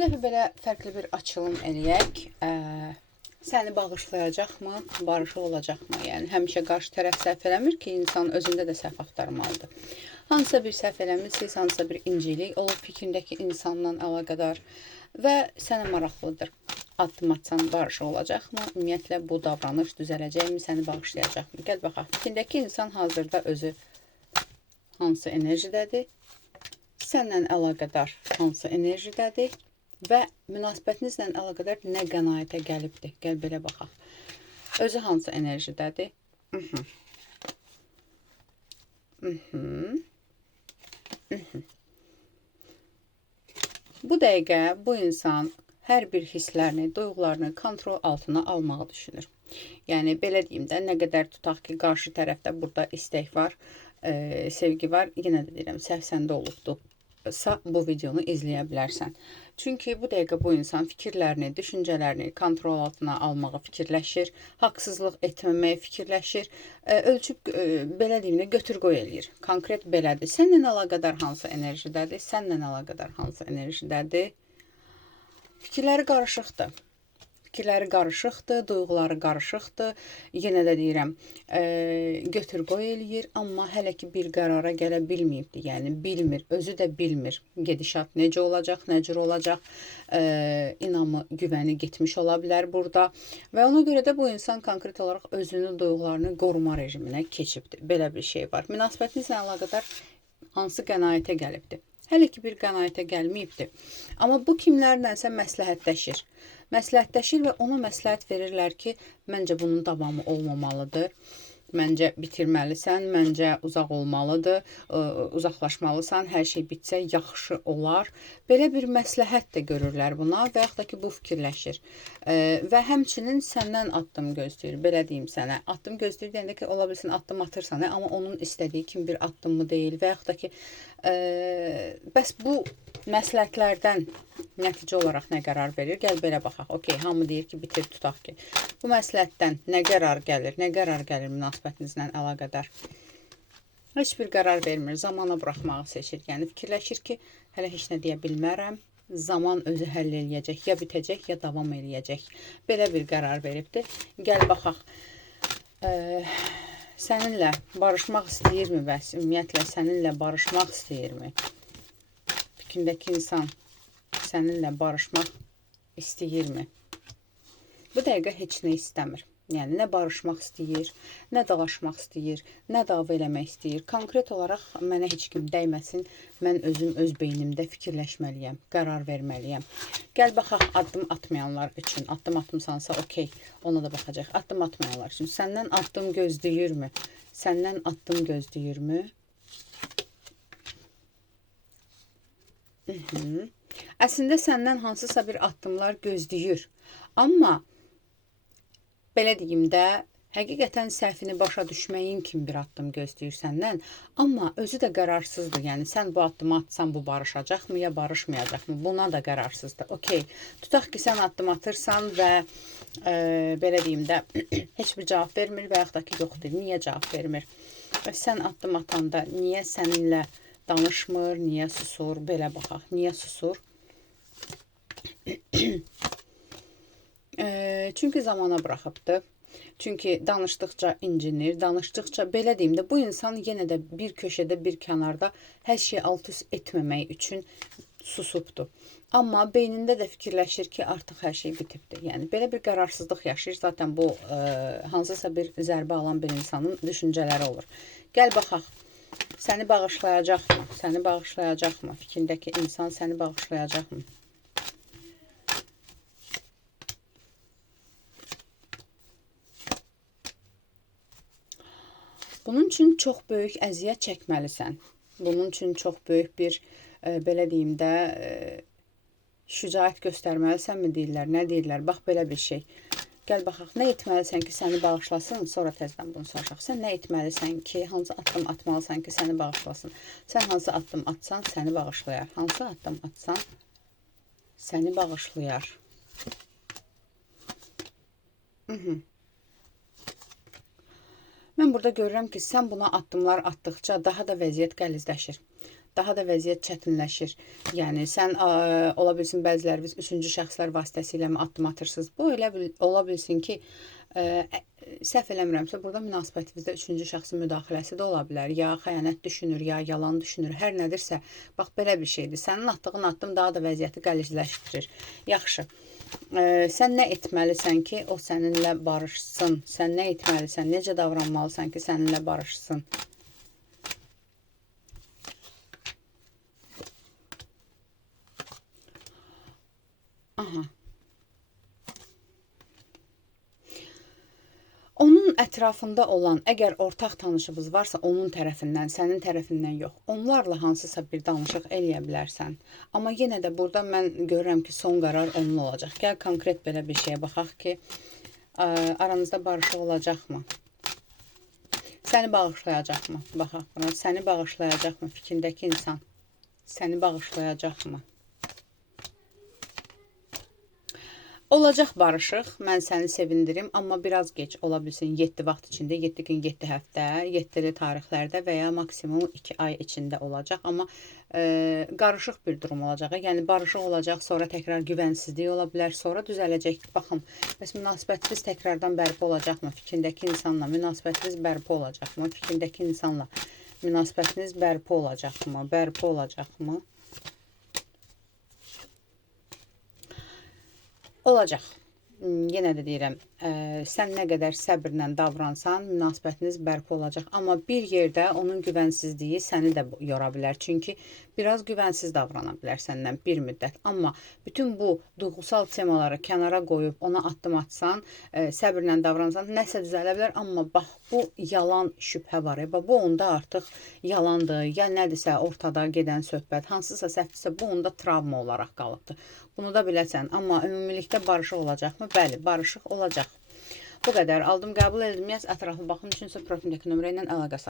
Bu dəfə belə fərqli bir açılım eləyək. Səni bağışlayacaqmı, barışıq olacaqmı? Yəni həmişə qarşı tərəf səhv eləmir ki, insan özündə də səhv axtarmalıdır. Hansısa bir səhv eləmirsiniz, hansısa bir incilik olub fikrindəki insanla əlaqədar və sənə maraqlıdır. Addım atsan barışıq olacaqmı? Ümumiyyətlə bu davranış düzələcəkmi, səni bağışlayacaqmı? Gəl baxaq. Fikrindəki insan hazırda özü hansı enerjidədir? Sənlə əlaqədar hansı enerjidədir? Və münasibətinizlə əlaqədar nə qənaətə gəlibdir? Gəl belə baxaq. Özü hansı enerjidədir? Bu dəqiqə bu insan hər bir hisslərini, duyğularını kontrol altına almağı düşünür. Yəni, belə deyim də, nə qədər tutaq ki, qarşı tərəfdə burada istək var, sevgi var, yenə də deyirəm, səhv səndə olubdur. Bu videonu izləyə bilərsən. Çünki bu dəqiqə bu insan fikirlərini, düşüncələrini kontrol altına almağı fikirləşir, haqsızlıq etməməyi fikirləşir, ölçüb, belə deyim də, götür-qoy eləyir. Konkret belədir. Səndən əlaqədar hansı enerjidədir? Səndən əlaqədar hansı enerjidədir? Fikirləri qarışıqdır. Fikirləri qarışıqdır, duyğuları qarışıqdır. Yenə də deyirəm, götür-qoy eləyir, amma hələ ki bir qərara gələ bilməyibdir. Yəni, bilmir, özü də bilmir. Gedişat necə olacaq, nə cür olacaq, inamı, güvəni getmiş ola bilər burada. Və ona görə də bu insan konkret olaraq özünü, duyğularını qoruma rejiminə keçibdir. Belə bir şey var. Münasibətinizlə əlaqədar hansı qənaətə gəlibdir? Hələ ki bir qənaətə gəlməyibdir. Amma bu kimlərlənsə məsləhətləşir. Məsləhətləşir və ona məsləhət verirlər ki, məncə bunun davamı olmamalıdır. Məncə bitirməlisən, məncə uzaq olmalıdır, uzaqlaşmalısan, hər şey bitsə yaxşı olar. Belə bir məsləhət də görürlər buna və yaxud da ki, bu fikirləşir. Və həmçinin səndən addım gözləyir, belə deyim sənə. Addım gözləyir deyəndə ki, ola bilsin addım atırsan, amma onun istədiyi kimi bir addımı deyil və yaxud da ki, bəs bu məsləhətlərdən nəticə olaraq nə qərar verir? Gəl belə baxaq. Okey, hamı deyir ki, bitir, tutaq ki. Bu məsləhətdən nə qərar gəlir? Nə qərar gəlir münasibətinizlə əlaqədar? Heç bir qərar vermir, zamana buraxmağı seçir. Yəni, fikirləşir ki, hələ heç nə deyə bilmərəm. Zaman özü həll eləyəcək, ya bitəcək, ya davam eləyəcək. Belə bir qərar veribdir. Gəl baxaq. Səninlə barışmaq istəyirmi bəs? Ümumiyyətlə, səninlə barışmaq istəyirmi? Fikrindəki insan səninlə barışmaq istəyirmi? Bu dəqiqə heç nə istəmir. Yəni, nə barışmaq istəyir, nə dalaşmaq istəyir, nə dava eləmək istəyir. Konkret olaraq mənə heç kim dəyməsin, mən özüm öz beynimdə fikirləşməliyəm, qərar verməliyəm. Gəl baxaq addım atmayanlar üçün. Addım atmısansa, okey, ona da baxacaq. Addım atmayanlar üçün. Səndən addım gözləyirmi? Səndən addım gözləyirmi? Əslində səndən hansısa bir addımlar gözləyir. Amma belə deyim də, həqiqətən səhvini başa düşməyin kimi bir addım gözləyir səndən. Amma özü də qərarsızdır. Yəni, sən bu addımı atsan, bu barışacaqmı, ya barışmayacaqmı? Buna da qərarsızdır. Okey, tutaq ki, sən addım atırsan və belə deyim də, heç bir cavab vermir və yaxud da ki, yoxdur. Niyə cavab vermir? Və sən addım atanda niyə səninlə danışmır, niyə susur? Belə baxaq, niyə susur? Çünki zamana buraxıbdır. Çünki danışdıqca incinir, danışdıqca, belə deyim də, bu insan yenə də bir köşədə, bir kənarda hər şeyi alt-üst etməmək üçün susubdur. Amma beynində də fikirləşir ki, artıq hər şey bitibdir. Yəni, belə bir qərarsızlıq yaşayır. Zaten bu, hansısa bir zərbə alan bir insanın düşüncələri olur. Gəl baxaq. Səni bağışlayacaqmı? Səni bağışlayacaqmı? Fikrindəki insan səni bağışlayacaqmı? Bunun üçün çox böyük əziyyət çəkməlisən. Bunun üçün çox böyük bir, belə deyim də, şücaət göstərməlisən mi deyirlər, nə deyirlər? Bax, belə bir şey. Gəl baxaq, nə etməlisən ki, səni bağışlasın, sonra təzdən bunu soruşaq. Sən nə etməlisən ki, hansı addım atmalısan ki, səni bağışlasın? Sən hansı addım atsan, səni bağışlayar. Hansı addım atsan, səni bağışlayar. Mən burada görürəm ki, sən buna addımlar atdıqca daha da vəziyyət qəlizləşir. daha da vəziyyət çətinləşir. Yəni sən ola bilsin bəziləriniz üçüncü şəxslər vasitəsilə mi addım atırsınız? Bu elə ola bilsin ki, səhv eləmirəmsə, burada münasibətinizdə üçüncü şəxsin müdaxiləsi də ola bilər. Ya xəyanət düşünür, ya yalan düşünür, hər nədirsə, bax belə bir şeydir. Sənin atdığın addım daha da vəziyyəti qəlizləşdirir. Yaxşı. Sən nə etməlisən ki, o səninlə barışsın? Sən nə etməlisən? Necə davranmalısan ki, səninlə barışsın? Aha. Onun ətrafında olan, əgər ortaq tanışınız varsa, onun tərəfindən, sənin tərəfindən yox, onlarla hansısa bir danışıq eləyə bilərsən. Amma yenə də burada mən görürəm ki, son qərar onun olacaq. Gəl konkret belə bir şeyə baxaq ki, aranızda barışıq olacaqmı? Səni bağışlayacaqmı? Baxaq buna. Səni bağışlayacaqmı? Fikrindəki insan səni bağışlayacaqmı? Olacaq barışıq, mən səni sevindirim, amma biraz geç ola bilsin 7 vaxt içində, 7 gün, 7 həftə, 7-li tarixlərdə və ya maksimum 2 ay içində olacaq. Amma qarışıq bir durum olacaq. Yəni barışıq olacaq, sonra təkrar güvənsizlik ola bilər, sonra düzələcək. Baxın, bəs münasibətiniz təkrardan bərpa olacaqmı? Fikrindəki insanla münasibətiniz bərpa olacaqmı? Fikrindəki insanla münasibətiniz bərpa olacaqmı? Bərpa olacaqmı? Olacaq. Yenə də deyirəm, sən nə qədər səbrlə davransan, münasibətiniz bərpa olacaq. Amma bir yerdə onun güvənsizliyi səni də yora bilər. Çünki biraz güvənsiz davrana bilər səndən bir müddət. Amma bütün bu duyğusal temaları kənara qoyub ona addım atsan, səbrlə davransan, nəsə düzələ bilər. Amma bax, bu yalan şübhə var. Bu onda artıq yalandır, ya nədirsə ortada gedən söhbət, hansısa səhvdirsə, bu onda travma olaraq qalıbdır. Bunu da biləsən. Amma ümumilikdə barışıq olacaqmı? Bəli, barışıq olacaq. Bu qədər. Aldım, qəbul edilməyəz. Ətraflı baxım üçün isə profilimdəki nömrə ilə əlaqə saxlayın.